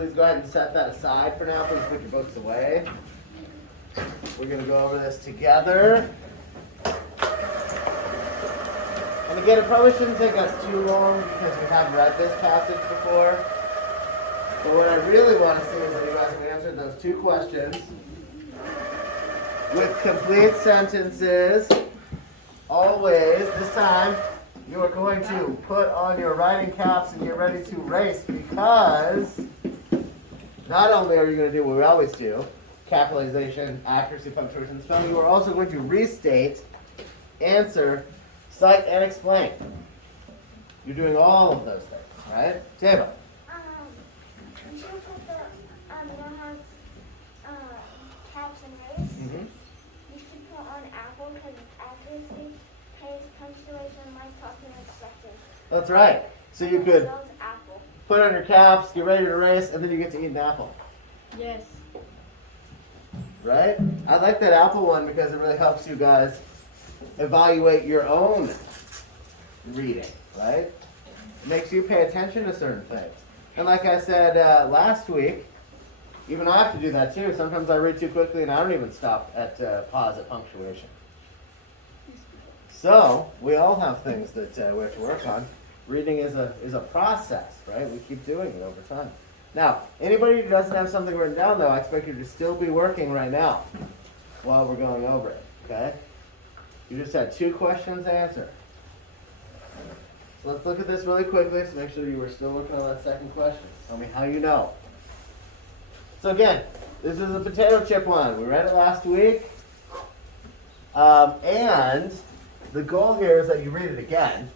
Please go ahead and set that aside for now. Please put your books away. We're going to go over this together. And again, it probably shouldn't take us too long because we haven't read this passage before. But what I really want to see is that you guys can answer those two questions with complete sentences. Always, this time, you are going to put on your writing caps and get ready to race, because not only are you going to do what we always do, capitalization, accuracy, punctuation, spelling, you are also going to restate, answer, cite, and explain. You're doing all of those things, right? Java. You should put the Nouns, caps and race. Mm-hmm. You should put on apple because it's accuracy, pace, punctuation, mine's talking expected. That's right. So you could Spells apple. put on your caps, get ready to race, and then you get to eat an apple. Yes. Right? I like that apple one because it really helps you guys evaluate your own reading, right? It makes you pay attention to certain things. And like I said last week, even I have to do that too. Sometimes I read too quickly and I don't even stop at pause at punctuation. So we all have things that we have to work on. Reading is a process, right? We keep doing it over time. Now, anybody who doesn't have something written down, though, I expect you to still be working right now while we're going over it, okay? You just had two questions to answer. So let's look at this really quickly to make sure you were still working on that second question. Tell me how you know. So again, this is a potato chip one. We read it last week. And the goal here is that you read it again.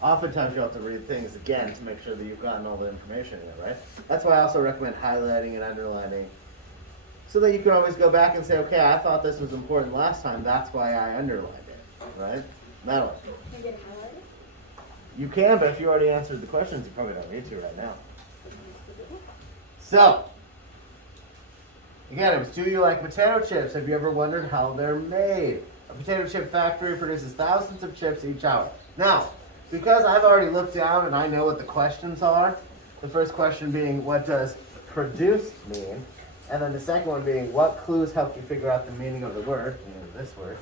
Oftentimes you'll have to read things again to make sure that you've gotten all the information in it, right? That's why I also recommend highlighting and underlining, so that you can always go back and say, okay, I thought this was important last time, that's why I underlined it, right? Madeline. Can you get highlighted? You can, but if you already answered the questions, you probably don't need to right now. So, again, it was, do you like potato chips? Have you ever wondered how they're made? A potato chip factory produces thousands of chips each hour. Now, because I've already looked down and I know what the questions are, the first question being, what does produce mean? And then the second one being, what clues help you figure out the meaning of the word, this word.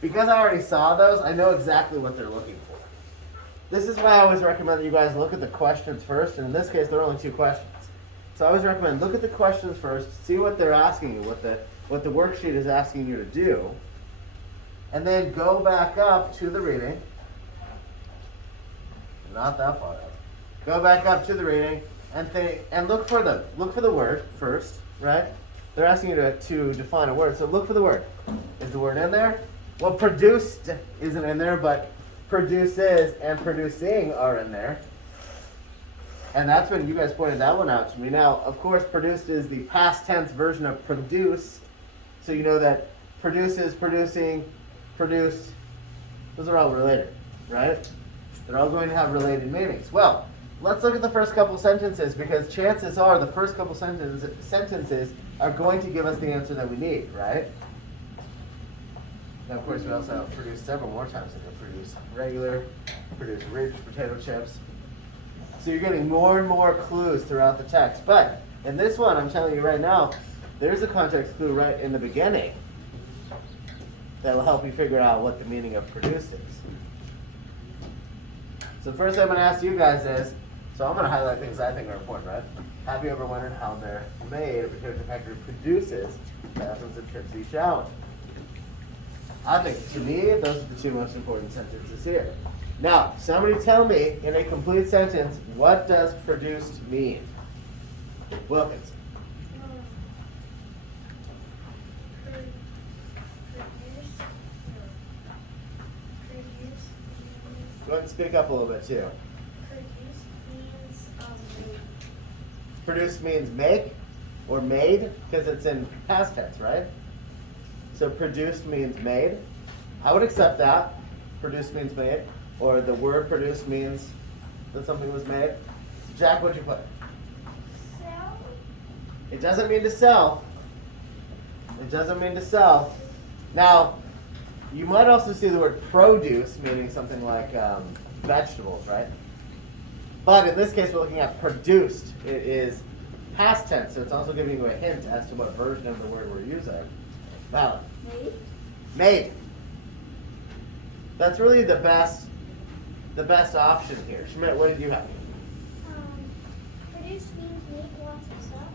Because I already saw those, I know exactly what they're looking for. This is why I always recommend that you guys look at the questions first, and in this case, there are only two questions. So I always recommend look at the questions first, see what they're asking you, what the worksheet is asking you to do, and then go back up to the reading. Not that far up. Go back up to the reading and think and look for the word first, right? They're asking you to define a word, so look for the word. Is the word in there? Well, produced isn't in there, but produces and producing are in there. And that's when you guys pointed that one out to me. Now, of course, produced is the past tense version of produce, so you know that produces, producing, produced, those are all related, right? They're all going to have related meanings. Well, let's look at the first couple sentences, because chances are the first couple sentences are going to give us the answer that we need, right? Now, of course, we also have produced several more times. We can produce regular, produce rich potato chips. So you're getting more and more clues throughout the text. But in this one, I'm telling you right now, there's a context clue right in the beginning that will help you figure out what the meaning of produced is. So the first thing I'm going to ask you guys is, so I'm going to highlight things I think are important, right? Have you ever wondered how they're made? A potato chip factory produces thousands of chips each hour. I think, to me, those are the two most important sentences here. Now, somebody tell me, in a complete sentence, what does produced mean? Wilkins. Go ahead and speak up a little bit, too. Produce means make or made, because it's in past tense, right? So produced means made. I would accept that. Produced means made. Or the word produced means that something was made. Jack, what'd you put? Sell. It doesn't mean to sell. It doesn't mean to sell. Now, you might also see the word produce, meaning something like vegetables, right? But in this case, we're looking at produced. It is past tense, so it's also giving you a hint as to what version of the word we're using. Valid. Made. Made. That's really the best option here. Schmidt, what did you have? Produce means make lots of stuff.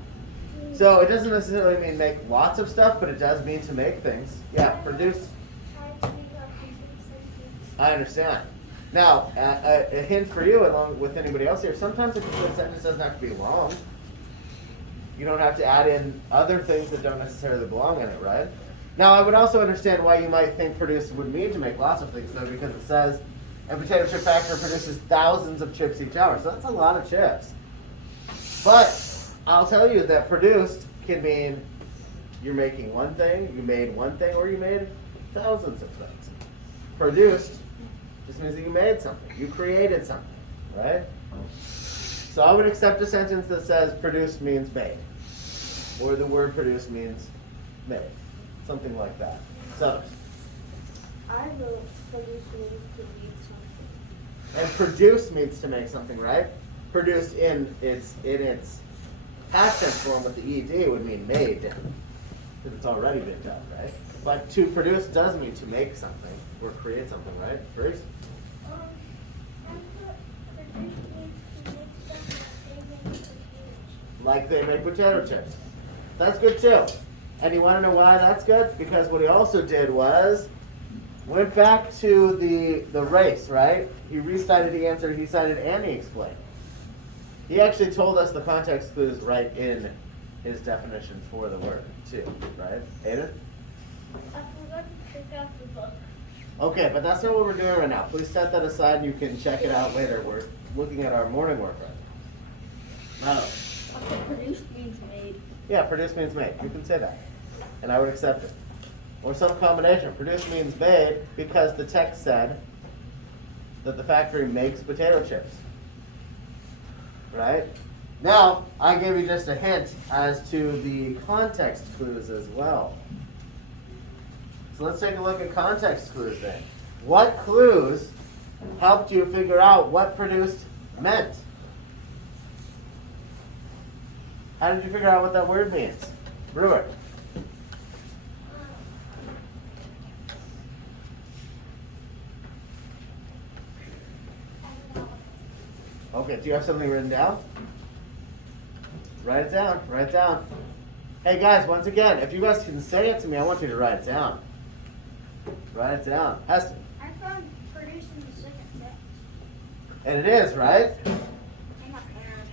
So it doesn't necessarily mean make lots of stuff, but it does mean to make things. Yeah, produce. Try to make a complete sentence. I understand. Now, a hint for you, along with anybody else here, sometimes a complete sentence doesn't have to be long. You don't have to add in other things that don't necessarily belong in it, right? Now, I would also understand why you might think produce would mean to make lots of things, though, because it says a potato chip factory produces thousands of chips each hour. So that's a lot of chips. But I'll tell you that produced can mean you're making one thing, you made one thing, or you made thousands of things. Produced just means that you made something, you created something, right? So I would accept a sentence that says produced means made, or the word produced means made, something like that. So, I wrote produce means to make something. and produce means to make something, right? Produced in its past tense form with the ed would mean made, because it's already been done, right? But to produce does mean to make something or create something, right? Grace? I put produce means to make stuff that they make potatoes. Like they make potato chips. That's good too. And you want to know why that's good? Because what he also did was went back to the race, right? He recited the answer, he cited, and he explained. He actually told us the context clues right in his definition for the word too, right? Aiden? I forgot to pick out the book. Okay, but that's not what we're doing right now. Please set that aside and you can check it out later. We're looking at our morning work right now. Okay, produce means made. Yeah, produce means made. You can say that. And I would accept it. Or some combination. Produce means made because the text said that the factory makes potato chips. Right? Now, I gave you just a hint as to the context clues as well. So let's take a look at context clues then. What clues helped you figure out what produced meant? How did you figure out what that word means? Brewer. Okay, do you have something written down? Write it down, write it down. Hey guys, once again, if you guys can say it to me, I want you to write it down. Write it down. Heston. I found produce in the second text. And it is, right? I'm not bad.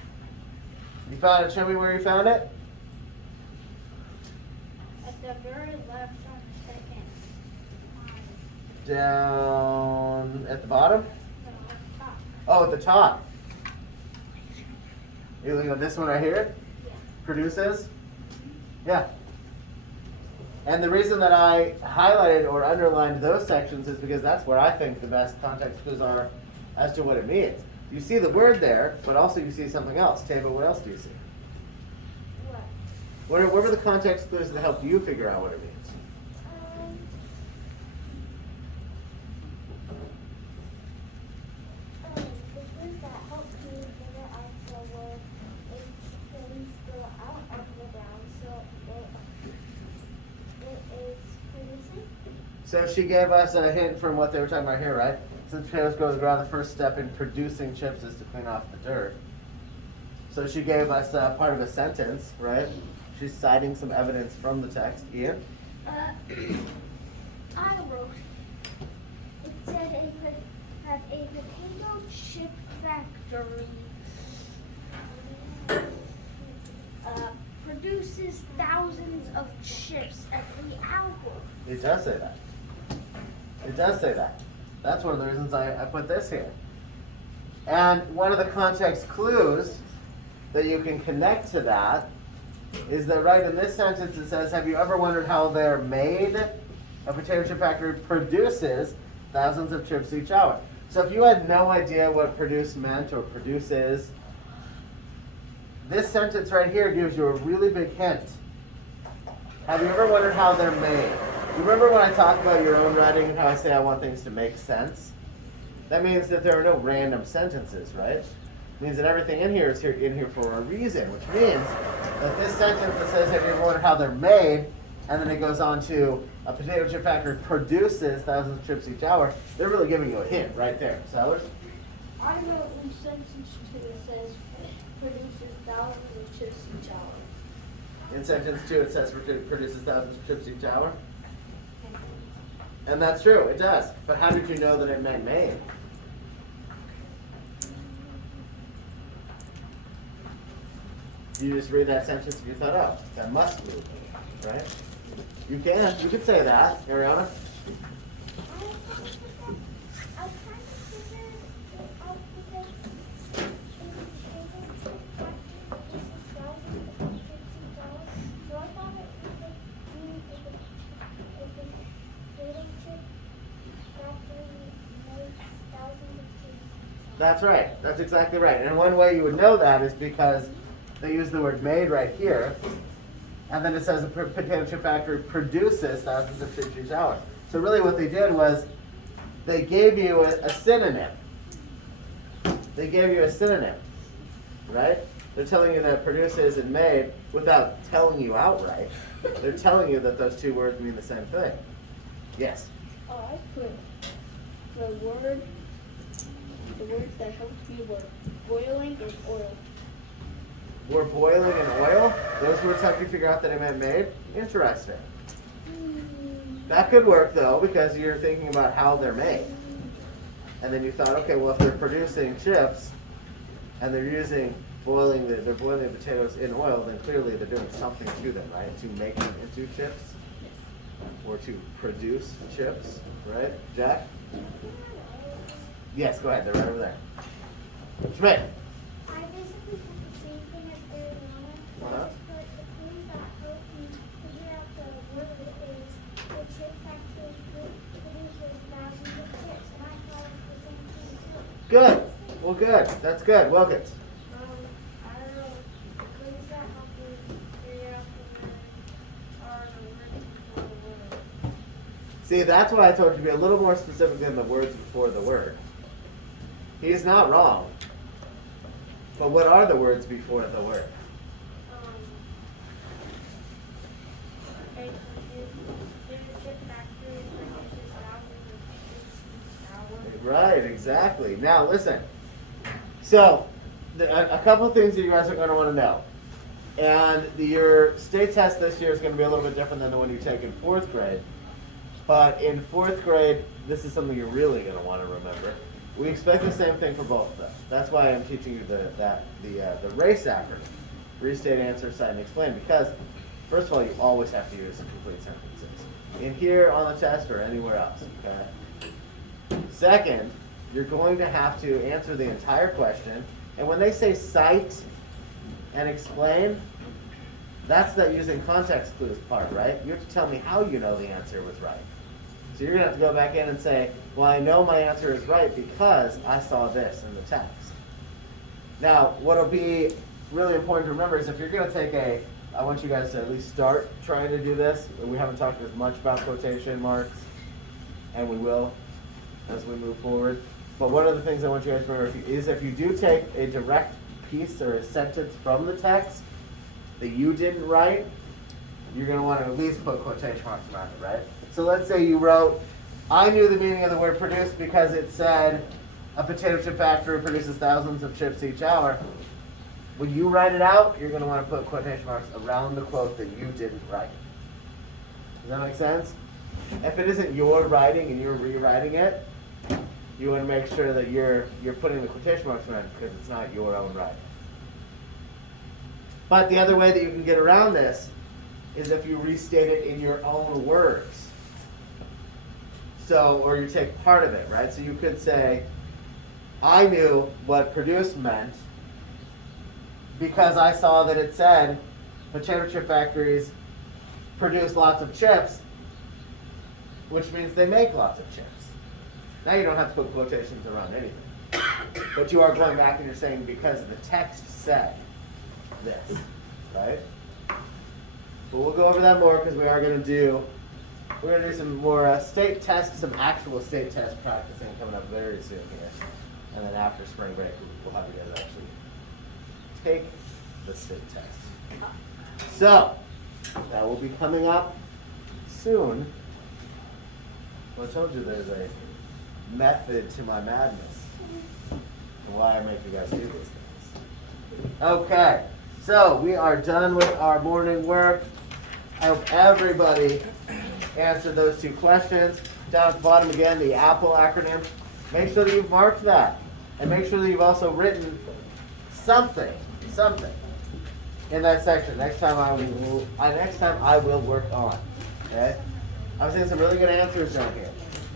You found it, show me where you found it? At the very left on the second line. Down at the bottom? No, top. Oh, at the top. You looking at this one right here? Yeah. Produces? Yeah. And the reason that I highlighted or underlined those sections is because that's where I think the best context clues are as to what it means. You see the word there, but also you see something else. Tava, what else do you see? What? What were the context clues that helped you figure out what it means? The clues that helped me figure out the word is things go out of the ground, so it is producing. So she gave us a hint from what they were talking about here, right? Since potatoes grow to the ground, the first step in producing chips is to clean off the dirt. So she gave us part of a sentence, right? She's citing some evidence from the text. Ian? I wrote, it said that a potato chip factory produces thousands of chips every hour. It does say that. It does say that. That's one of the reasons I put this here. And one of the context clues that you can connect to that is that right in this sentence it says, have you ever wondered how they're made? A potato chip factory produces thousands of chips each hour. So if you had no idea what produce meant or produce is, this sentence right here gives you a really big hint. Have you ever wondered how they're made? You remember when I talk about your own writing and how I say I want things to make sense? That means that there are no random sentences, right? means that everything in here is in here for a reason, which means that this sentence that says, have you ever wondered how they're made, and then it goes on to a potato chip factory produces thousands of chips each hour, they're really giving you a hint right there. Sellers? I know in sentence 2 it says produces thousands of chips each hour. In sentence 2 it says produces thousands of chips each hour. And that's true, it does. But how did you know that it meant made? You just read that sentence and you thought, oh, that must be, right? You could say that, Ariana. I kind of figured it out because in the table, this is thousands of chips each hour. So I thought it would mean if the potato chip factory makes thousands of chips each hour. That's right. That's exactly right. And one way you would know that is because they use the word made right here. And then it says a potato chip factory produces thousands of chips each hour. So really what they did was they gave you a synonym. They gave you a synonym, right? They're telling you that produces and made without telling you outright. They're telling you that those two words mean the same thing. Yes? Oh, I put the words that helped me were boiling and oil. Were boiling and oil? Those words help you figure out that it meant made? Interesting. That could work though, because you're thinking about how they're made. And then you thought, okay, well if they're producing chips and they're boiling the potatoes in oil, then clearly they're doing something to them, right? To make them into chips. Or to produce chips, right? Jack? Yes, go ahead, they're right over there. Schmidt. I basically did the same thing as Ariana. Uh-huh. I just put the clues that help me figure out the word is the chip factory produces thousands of chips, and I thought it was the same thing too. Good. Well, good. That's good. Wilkins. I don't know. The clues that help me figure out the word are the words before the word. See, that's why I told you to be a little more specific than the words before the word. He is not wrong. But what are the words before the word? The chip factory produces thousands of chips each hour. Right, exactly. Now, listen. So, a couple of things that you guys are going to want to know. And your state test this year is going to be a little bit different than the one you take in 4th grade. But in 4th grade, this is something you're really going to want to remember. We expect the same thing for both of them. That's why I'm teaching you the RACE acronym. Restate, answer, cite, and explain. Because, first of all, you always have to use complete sentences. In here, on the test, or anywhere else. Okay? Second, you're going to have to answer the entire question. And when they say cite and explain, that's that using context clues part, right? You have to tell me how you know the answer was right. So you're going to have to go back in and say, well, I know my answer is right because I saw this in the text. Now, what will be really important to remember is if you're going to take I want you guys to at least start trying to do this. We haven't talked as much about quotation marks, and we will as we move forward. But one of the things I want you guys to remember is if you do take a direct piece or a sentence from the text that you didn't write, you're going to want to at least put quotation marks around it, right? So let's say you wrote, I knew the meaning of the word produce because it said a potato chip factory produces thousands of chips each hour. When you write it out, you're going to want to put quotation marks around the quote that you didn't write. Does that make sense? If it isn't your writing and you're rewriting it, you want to make sure that you're putting the quotation marks around it because it's not your own writing. But the other way that you can get around this is if you restate it in your own words. So, or you take part of it, right? So you could say, I knew what produce meant because I saw that it said potato chip factories produce lots of chips, which means they make lots of chips. Now you don't have to put quotations around anything. But you are going back and you're saying because the text said this, right? But we'll go over that more because we're going to do some more state tests, some actual state test practicing coming up very soon here. And then after spring break, we'll have you guys actually take the state test. So, that will be coming up soon. Well, I told you there's a method to my madness. And why I make you guys do these things. Okay, so we are done with our morning work. I hope everybody answered those 2 questions. Down at the bottom again, the APPLE acronym. Make sure that you've marked that. And make sure that you've also written something in that section. Next time I will work on. Okay? I've seen some really good answers down here.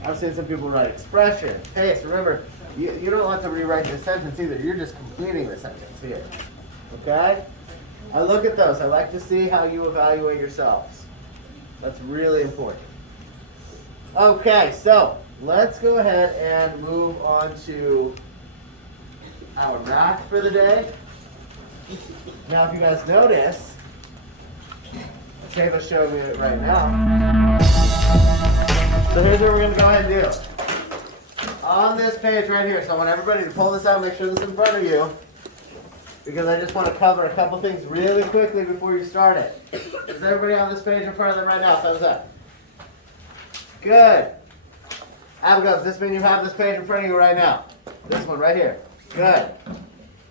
I've seen some people write expression, pace. Remember, you don't want to rewrite the sentence either. You're just completing the sentence here. Okay? I look at those. I like to see how you evaluate yourselves. That's really important. Okay, so let's go ahead and move on to our math for the day. Now, if you guys notice, Shava's showing me it right now. So here's what we're going to go ahead and do. On this page right here, so I want everybody to pull this out, make sure this is in front of you, because I just want to cover a couple things really quickly before you start it. Is everybody on this page in front of them right now? Thumbs up. Good. Abigail, does this mean you have this page in front of you right now? This one right here. Good.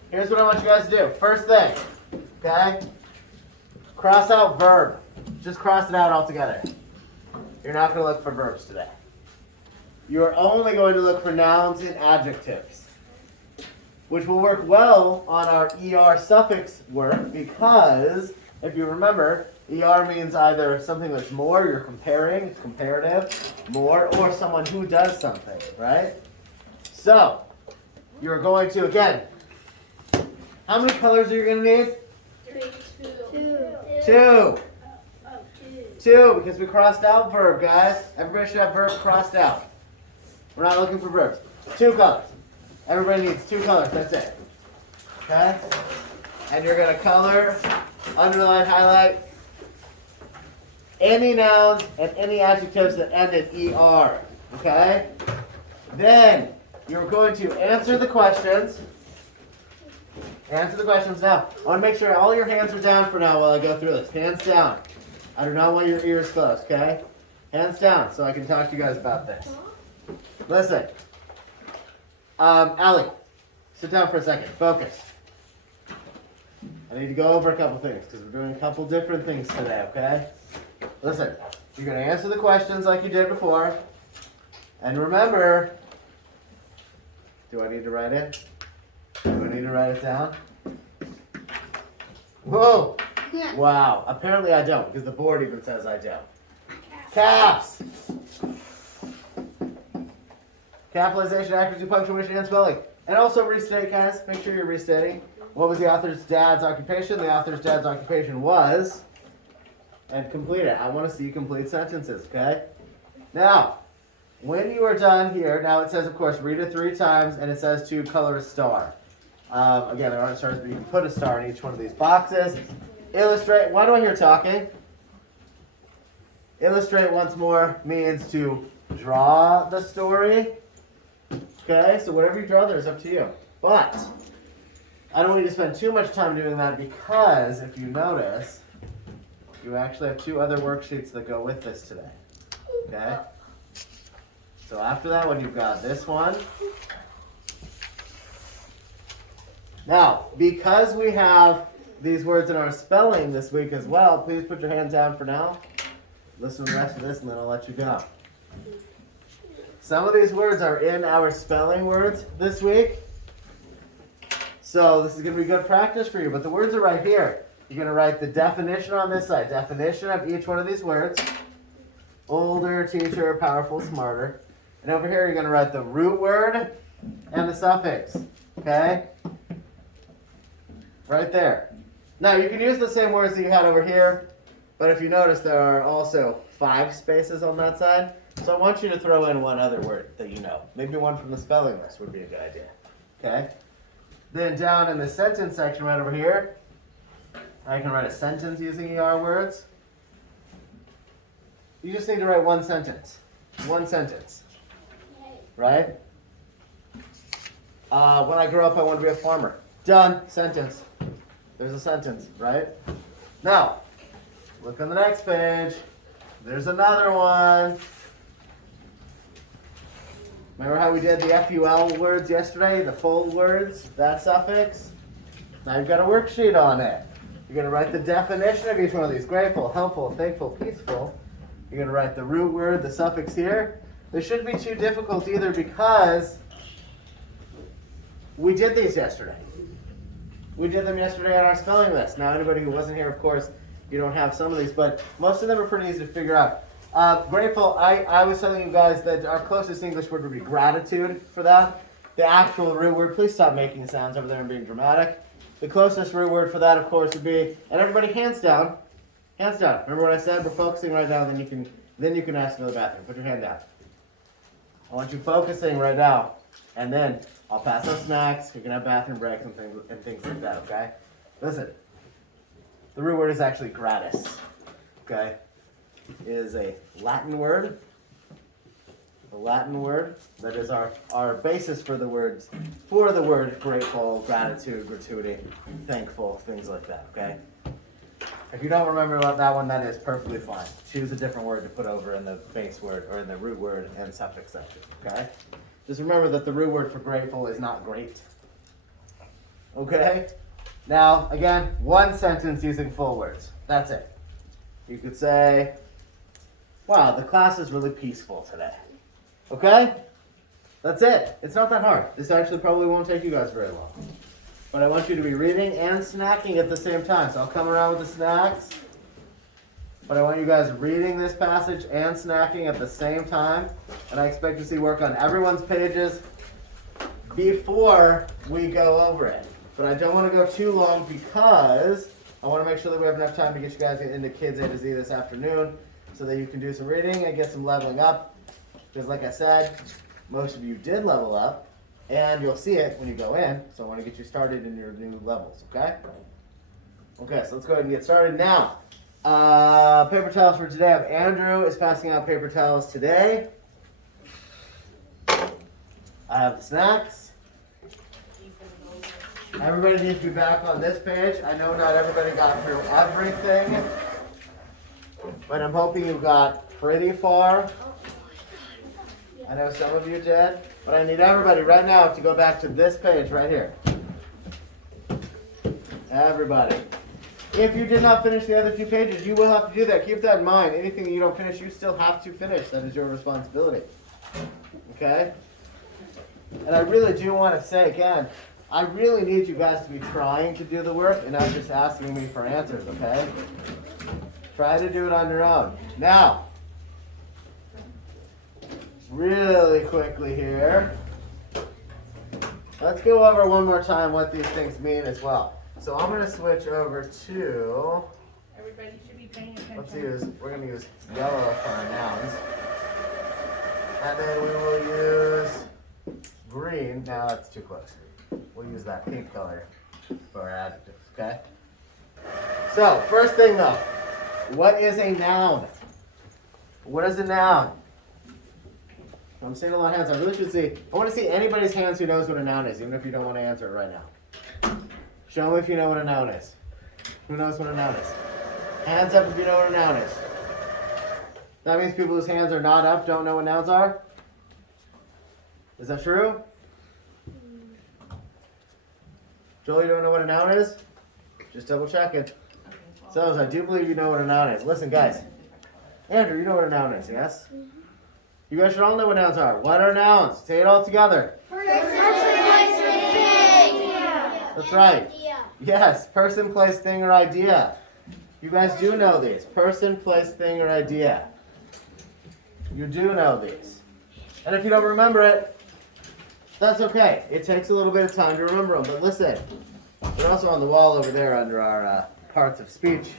Here's what I want you guys to do. First thing, okay? Cross out verb. Just cross it out altogether. You're not going to look for verbs today. You are only going to look for nouns and adjectives, which will work well on our ER suffix work because, if you remember, ER means either something that's more, you're comparing, it's comparative, more, or someone who does something, right? So, you're going to, again, how many colors are you going to need? 2. 2, because we crossed out verb, guys. Everybody should have verb crossed out. We're not looking for verbs. 2 colors. Everybody needs 2 colors, that's it. Okay? And you're going to color, underline, highlight, any nouns and any adjectives that end in ER. Okay? Then, you're going to answer the questions. Answer the questions now. I want to make sure all your hands are down for now while I go through this. Hands down. I do not want your ears closed, okay? Hands down so I can talk to you guys about this. Listen. Allie, sit down for a second. Focus. I need to go over a couple things because we're doing a couple different things today, okay? Listen, you're going to answer the questions like you did before. And remember, do I need to write it? Do I need to write it down? Whoa! Yeah. Wow. Apparently I don't, because the board even says I don't. Caps! Capitalization, accuracy, punctuation, and spelling. And also restate, guys. Make sure you're restating. What was the author's dad's occupation? The author's dad's occupation was... And complete it. I want to see you complete sentences, okay? Now, when you are done here, now it says, of course, read it 3 times, and it says to color a star. Again, there aren't stars, but you can put a star in each one of these boxes. Illustrate. Why do I hear talking? Illustrate once more means to draw the story. Okay, so whatever you draw there is up to you. But I don't want you to spend too much time doing that because if you notice, you actually have 2 other worksheets that go with this today. Okay? So after that one, you've got this one. Now, because we have these words in our spelling this week as well, please put your hands down for now. Listen to the rest of this and then I'll let you go. Some of these words are in our spelling words this week. So this is going to be good practice for you, but the words are right here. You're going to write the definition on this side. Definition of each one of these words. Older, teacher, powerful, smarter. And over here you're going to write the root word and the suffix. Okay? Right there. Now you can use the same words that you had over here, but if you notice there are also 5 spaces on that side. So I want you to throw in one other word that you know. Maybe one from the spelling list would be a good idea. Okay? Then down in the sentence section right over here, I can write a sentence using ER words. You just need to write one sentence. One sentence. Right? When I grow up, I want to be a farmer. Done. Sentence. There's a sentence, right? Now, look on the next page. There's another one. Remember how we did the FUL words yesterday? The full words, that suffix? Now you've got a worksheet on it. You're going to write the definition of each one of these. Grateful, helpful, thankful, peaceful. You're going to write the root word, the suffix here. They shouldn't be too difficult either because we did these yesterday. We did them yesterday on our spelling list. Now anybody who wasn't here, of course, you don't have some of these, but most of them are pretty easy to figure out. Grateful, I was telling you guys that our closest English word would be gratitude for that. The actual root word, please stop making sounds over there and being dramatic. The closest root word for that, of course, would be, and everybody hands down. Hands down. Remember what I said? We're focusing right now, then you can ask to the bathroom. Put your hand down. I want you focusing right now, and then I'll pass out snacks, you can have bathroom breaks and things like that, okay? Listen, the root word is actually gratis, okay? It is a Latin word. The Latin word that is our basis for the words, for the word grateful, gratitude, gratuity, thankful, things like that, okay? If you don't remember that one, that is perfectly fine. Choose a different word to put over in the base word or in the root word and suffix section, okay? Just remember that the root word for grateful is not great. Okay? Now, again, one sentence using full words. That's it. You could say, wow, the class is really peaceful today. Okay? That's it. It's not that hard. This actually probably won't take you guys very long. But I want you to be reading and snacking at the same time. So I'll come around with the snacks. But I want you guys reading this passage and snacking at the same time. And I expect to see work on everyone's pages before we go over it. But I don't want to go too long because I want to make sure that we have enough time to get you guys into Kids A to Z this afternoon so that you can do some reading and get some leveling up. Because like I said, most of you did level up. And you'll see it when you go in. So I want to get you started in your new levels, okay? Okay, so let's go ahead and get started now. Paper towels for today. I have Andrew is passing out paper towels today. I have the snacks. Everybody needs to be back on this page. I know not everybody got through everything, but I'm hoping you got pretty far. I know some of you did, but I need everybody right now to go back to this page right here. Everybody. If you did not finish the other two pages, you will have to do that. Keep that in mind. Anything that you don't finish, you still have to finish. That is your responsibility. Okay? And I really do want to say again, I really need you guys to be trying to do the work and not just asking me for answers, okay? Try to do it on your own. Now, really quickly here, let's go over one more time what these things mean as well. So I'm going to switch over to, Everybody should be paying attention. we're going to use yellow for our nouns. And then we will use green. Now that's too close. We'll use that pink color for our adjectives, okay? So, first thing though, what is a noun? What is a noun? I'm seeing a lot of hands. I really should see. I want to see anybody's hands who knows what a noun is, even if you don't want to answer it right now. Show me if you know what a noun is. Who knows what a noun is? Hands up if you know what a noun is. That means people whose hands are not up don't know what nouns are? Is that true? Joel, you don't know what a noun is? Just double checking. So, I do believe you know what a noun is. Listen, guys. Andrew, you know what a noun is, yes? You guys should all know what nouns are. What are nouns? Say it all together. That's right. Yes, person, place, thing, or idea. You guys do know these. Person, place, thing, or idea. You do know these. And if you don't remember it, that's okay. It takes a little bit of time to remember them. But listen, they're also on the wall over there under our parts of speech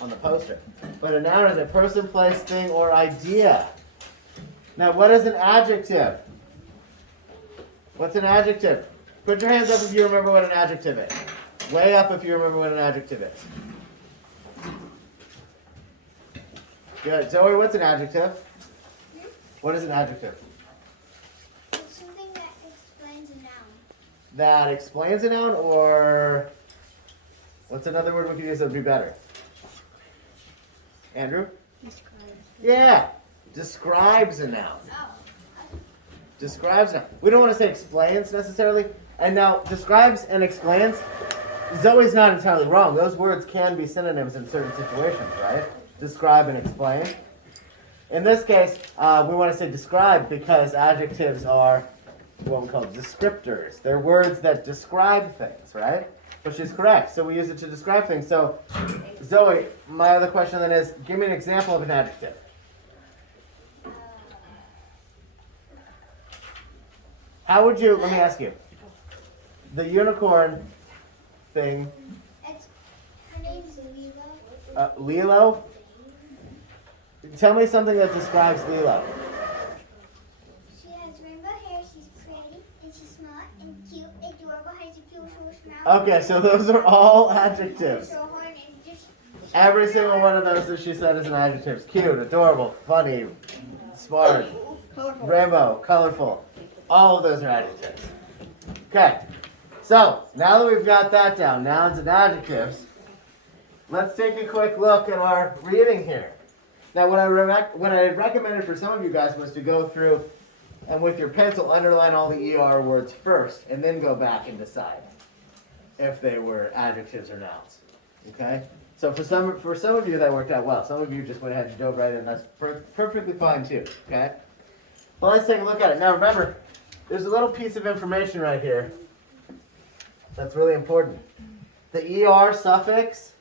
on the poster. But a noun is a person, place, thing, or idea. Now, what is an adjective? What's an adjective? Put your hands up if you remember what an adjective is. Way up if you remember what an adjective is. Good. Zoe, what's an adjective? What is an adjective? It's something that explains a noun. that explains a noun, or what's another word we could use that would be better? Andrew? Yeah, describes a noun. Describes a noun. We don't want to say explains necessarily. And now, describes and explains, Zoe's not entirely wrong. Those words can be synonyms in certain situations, right? Describe and explain. In this case, we want to say describe because adjectives are what we call descriptors. They're words that describe things, right? But she's correct. So we use it to describe things. So, Zoe, my other question then is, give me an example of an adjective. How would you, let me ask you, the unicorn thing, Her name's Lila. Lilo? Tell me something that describes Lilo. She has rainbow hair, she's pretty, and she's smart and cute, adorable, has a cute little smile. Okay, so those are all adjectives. So hard and just Every single one of those that she said is an adjective. Cute, adorable, funny, smart, rainbow, colorful. All of those are adjectives. Okay, so now that we've got that down, nouns and adjectives, let's take a quick look at our reading here. Now, what I recommended for some of you guys was to go through and with your pencil underline all the ER words first, and then go back and decide if they were adjectives or nouns. Okay? So for some of you that worked out well. Some of you just went ahead and dove right in. That's perfectly fine too. Okay? Well, let's take a look at it. Now remember, there's a little piece of information right here that's really important. The ER suffix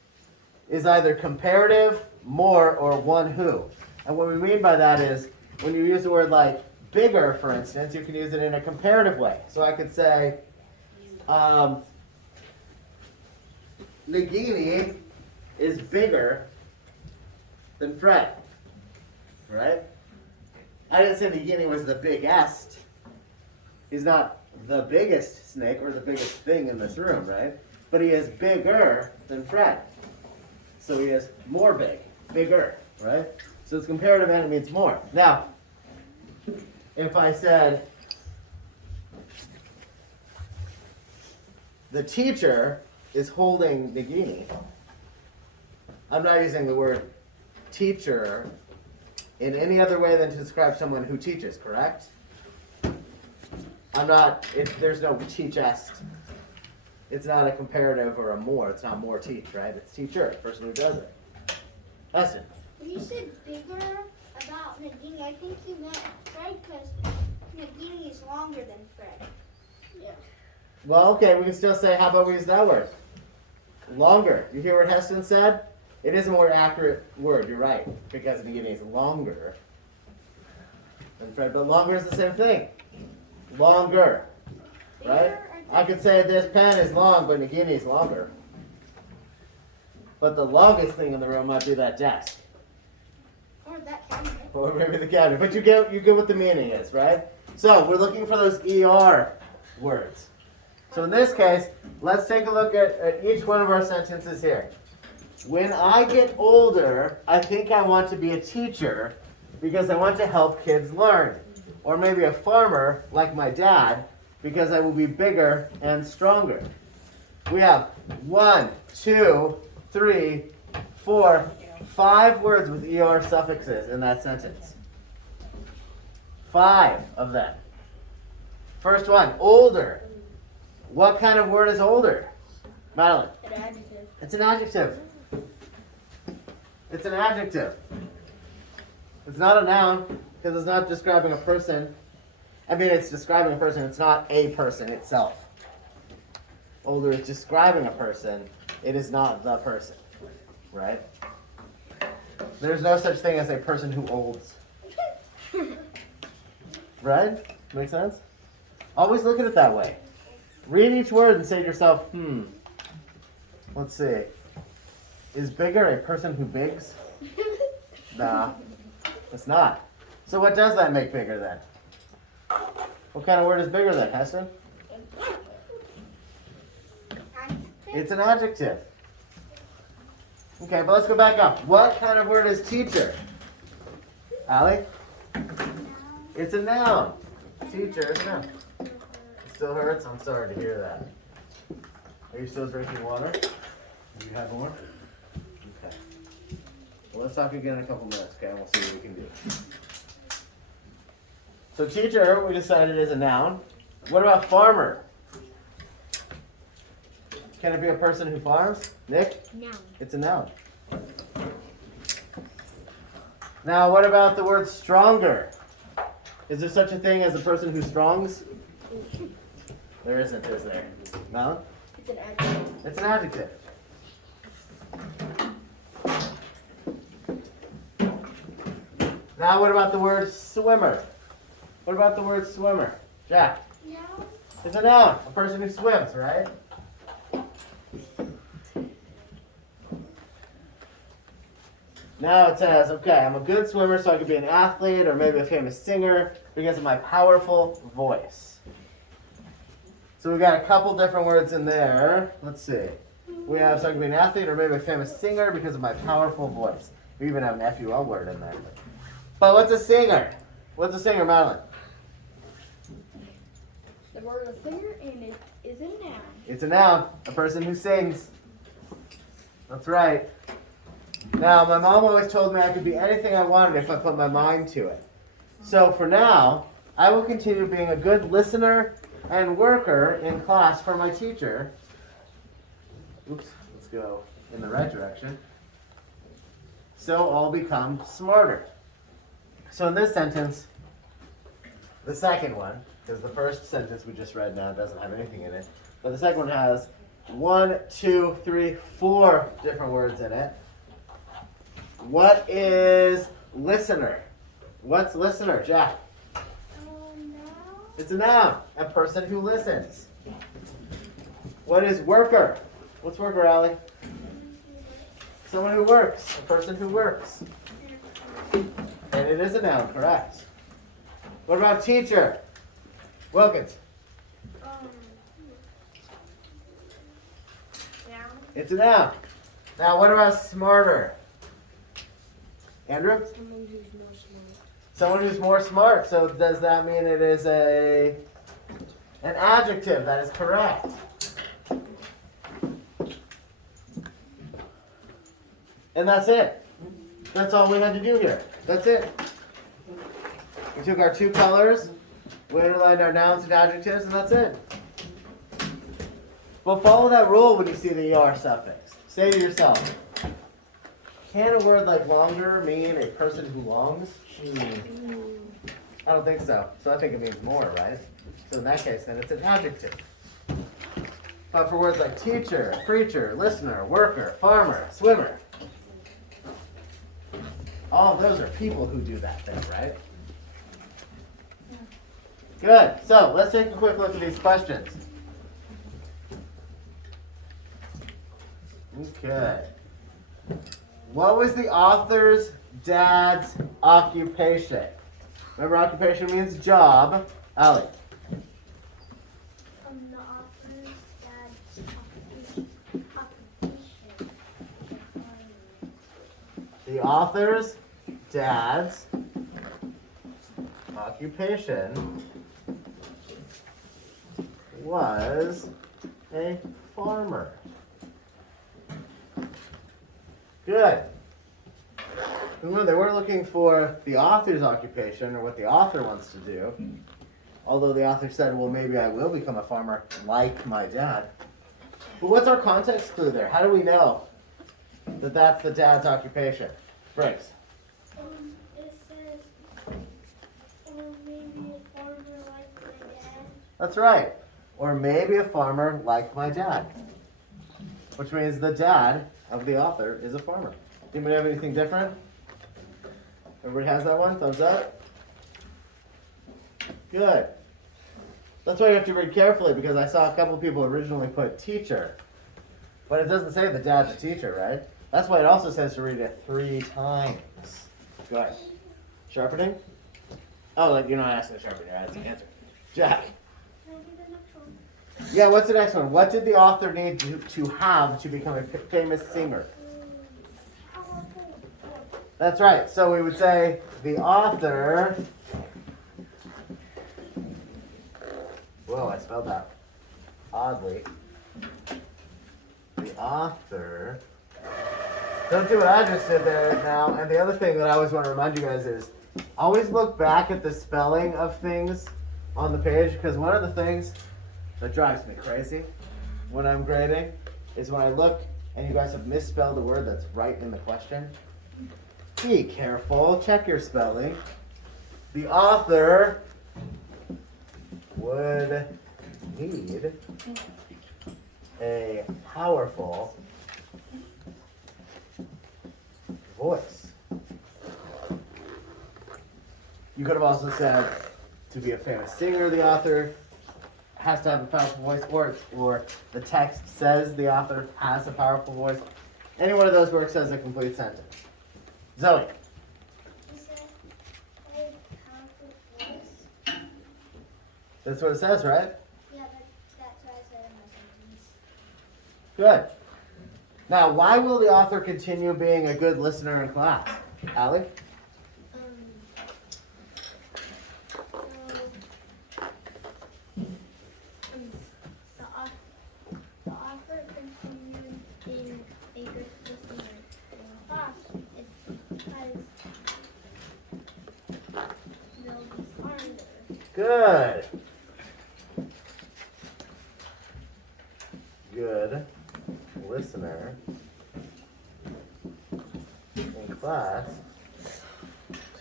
is either comparative, more, or one who. And what we mean by that is when you use the word like bigger, for instance, you can use it in a comparative way. So I could say, Nagini is bigger than Fred. Right? I didn't say Nagini was the biggest. He's not the biggest snake or the biggest thing in this room, right? But he is bigger than Fred. So he is more big, bigger, right? So it's comparative and it means more. Now, if I said, the teacher is holding Nagini, I'm not using the word teacher in any other way than to describe someone who teaches, correct? There's no teachest. It's not a comparative or a more. It's not more teach, right? It's teacher, person who does it. Heston. when you said bigger about Nagini, I think you meant Fred because Nagini is longer than Fred. Yeah. Well, okay, we can still say, how about we use that word? Longer. You hear what Heston said? It is a more accurate word, you're right, because Nagini is longer than Fred, but longer is the same thing. Longer, right? I could say this pen is long, but Nagini is longer. But the longest thing in the room might be that desk. Or that cabinet. Or maybe the cabinet. But you get what the meaning is, right? So we're looking for those ER words. So in this case, let's take a look at each one of our sentences here. When I get older, I think I want to be a teacher because I want to help kids learn. Or maybe a farmer, like my dad, because I will be bigger and stronger. We have 1, 2, 3, 4, 5 words with ER suffixes in that sentence. 5 of them. First one, older. What kind of word is older? Madeline? An adjective. It's an adjective. It's an adjective. It's not a noun because it's not describing a person. I mean, it's describing a person. It's not a person itself. Older is describing a person. It is not the person. Right? There's no such thing as a person who olds. Right? Make sense? Always look at it that way. Read each word and say to yourself, let's see. Is bigger a person who bigs? Nah, it's not. So what does that make bigger then? What kind of word is bigger then, Heston? It's an adjective. Okay, but let's go back up. What kind of word is teacher? Allie? It's a noun. Teacher is a noun. Still hurts? I'm sorry to hear that. Are you still drinking water? Do you have more? Okay. Well, let's talk again in a couple minutes, okay? And we'll see what we can do. So teacher, we decided is a noun. What about farmer? Can it be a person who farms? Nick? Noun. It's a noun. Now, what about the word stronger? Is there such a thing as a person who strongs? There isn't, is there? No? It's an adjective. It's an adjective. Now, what about the word swimmer? What about the word swimmer? Jack? Noun. It's a noun. A person who swims, right? Now it says, okay, I'm a good swimmer, so I could be an athlete or maybe a famous singer because of my powerful voice. So we got a couple different words in there. Let's see. We have, so I could be an athlete or maybe a famous singer because of my powerful voice. We even have an FUL word in there. But what's a singer? What's a singer, Madeline? The word is singer and it is a noun. It's a noun, a person who sings. That's right. Now, my mom always told me I could be anything I wanted if I put my mind to it. So for now, I will continue being a good listener and worker in class for my teacher. Oops, let's go in the right direction. So I'll become smarter. So in this sentence, the second one, because the first sentence we just read now doesn't have anything in it, but the second one has 1, 2, 3, 4 different words in it. What is listener? What's listener, Jack? Noun. It's a noun, a person who listens. What is worker? What's worker, Allie? Someone who works, a person who works. And it is a noun, correct. What about teacher? Wilkins. Noun. It's a noun. Now, what about smarter? Andrew? Someone who's more smart. Someone who's more smart. So does that mean it is an adjective? That is correct. And that's it. That's all we had to do here. That's it. We took our two colors, we underlined our nouns and adjectives, and that's it. But follow that rule when you see the ER suffix. Say to yourself, can a word like longer mean a person who longs? I don't think so. So I think it means more, right? So in that case, then it's an adjective. But for words like teacher, preacher, listener, worker, farmer, swimmer, all of those are people who do that thing, right? Good. So let's take a quick look at these questions. Okay. What was the author's dad's occupation? Remember, occupation means job. Allie. The author's dad's occupation. The author's dad's occupation was a farmer. Good. Remember, they weren't looking for the author's occupation or what the author wants to do. Although the author said, well, maybe I will become a farmer like my dad. But what's our context clue there? How do we know that that's the dad's occupation? Briggs. It says, or maybe a farmer like my dad. That's right. Or maybe a farmer like my dad. Which means the dad of the author is a farmer. Anybody have anything different? Everybody has that one? Thumbs up? Good. That's why you have to read carefully, because I saw a couple of people originally put teacher. But it doesn't say the dad's a teacher, right? That's why it also says to read it 3 times. Go ahead. Sharpening? Oh, like you're not asking the sharpening, that's the answer. Jack. Can I do the next one? Yeah, what's the next one? What did the author need to have to become a famous singer? That's right. So we would say the author. Well, spelled out oddly. The author. Don't do what I just did there now. And the other thing that I always want to remind you guys is always look back at the spelling of things on the page, because one of the things that drives me crazy when I'm grading is when I look and you guys have misspelled a word that's right in the question. Be careful. Check your spelling. The author would need a powerful voice. You could have also said to be a famous singer, the author has to have a powerful voice, or the text says the author has a powerful voice. Any one of those works as a complete sentence. Zoe. You said a powerful voice. That's what it says, right? Yeah, but that's what I said in my sentence. Good. Now, why will the author continue being a good listener in class? Allie? The author continued being a good listener in class because they'll be smarter. Good. Good listener in class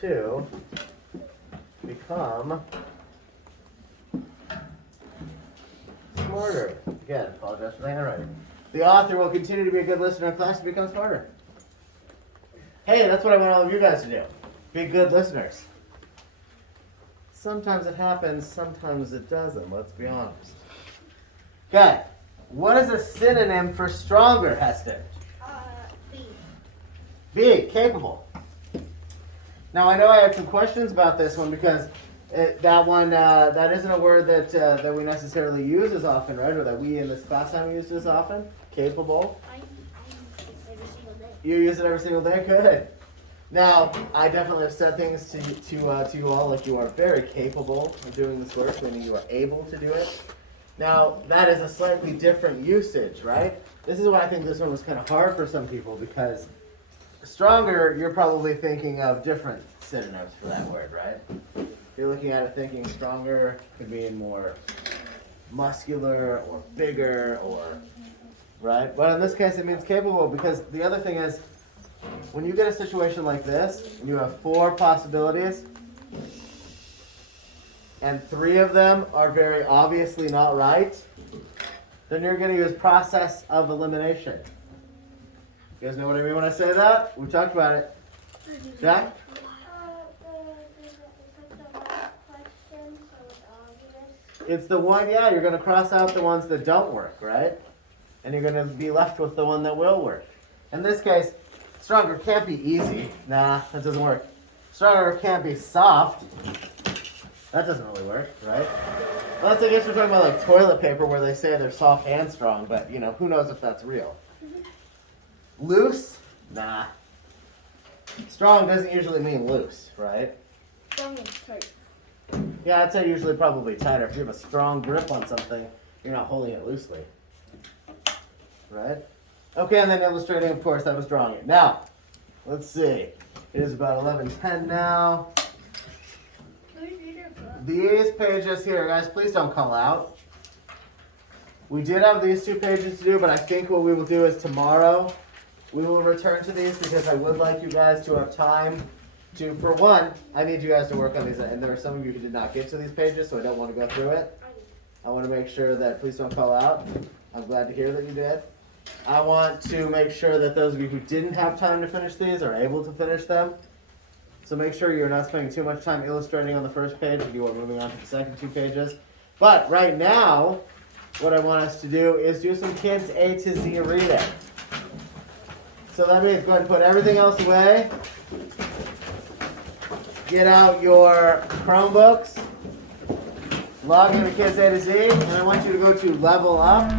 to become smarter. Again, apologize for the handwriting. The author will continue to be a good listener in class to become smarter. Hey, that's what I want all of you guys to do. Be good listeners. Sometimes it happens, sometimes it doesn't, let's be honest. Okay, what is a synonym for stronger, Heston? B. B, capable. Now I know I had some questions about this one because that isn't a word that we necessarily use as often, right? Or that we in this class time use as often. Capable. I use it every single day. You use it every single day? Good. Now, I definitely have said things to you all like you are very capable of doing this work, meaning you are able to do it. Now, that is a slightly different usage, right? This is why I think this one was kind of hard for some people, because stronger, you're probably thinking of different synonyms for that word, right? You're looking at it thinking stronger could mean more muscular or bigger or, right? But in this case, it means capable, because the other thing is, when you get a situation like this, and you have 4 possibilities, and 3 of them are very obviously not right, then you're going to use process of elimination. You guys know what I mean when I say that? We talked about it. Jack? It's the one, yeah, you're going to cross out the ones that don't work, right? And you're going to be left with the one that will work. In this case, stronger can't be easy. Nah, that doesn't work. Stronger can't be soft. That doesn't really work, right? Unless I guess we're talking about like toilet paper where they say they're soft and strong, but you know, who knows if that's real. Loose? Nah. Strong doesn't usually mean loose, right? Strong and tight. Yeah, I'd say usually probably tighter. If you have a strong grip on something, you're not holding it loosely. Right? Okay, and then illustrating, of course, I was drawing it. Now, let's see. It is about 11:10 now. These pages here, guys, please don't call out. We did have these 2 pages to do, but I think what we will do is tomorrow we will return to these, because I would like you guys to have time to, for one, I need you guys to work on these, and there are some of you who did not get to these pages, so I don't want to go through it. I want to make sure that, please don't call out. I'm glad to hear that you did. I want to make sure that those of you who didn't have time to finish these are able to finish them. So make sure you're not spending too much time illustrating on the first page and you are moving on to the second 2 pages. But right now, what I want us to do is do some kids A to Z reading. So that means go ahead and put everything else away. Get out your Chromebooks. Log into Kids A to Z, and I want you to go to Level Up.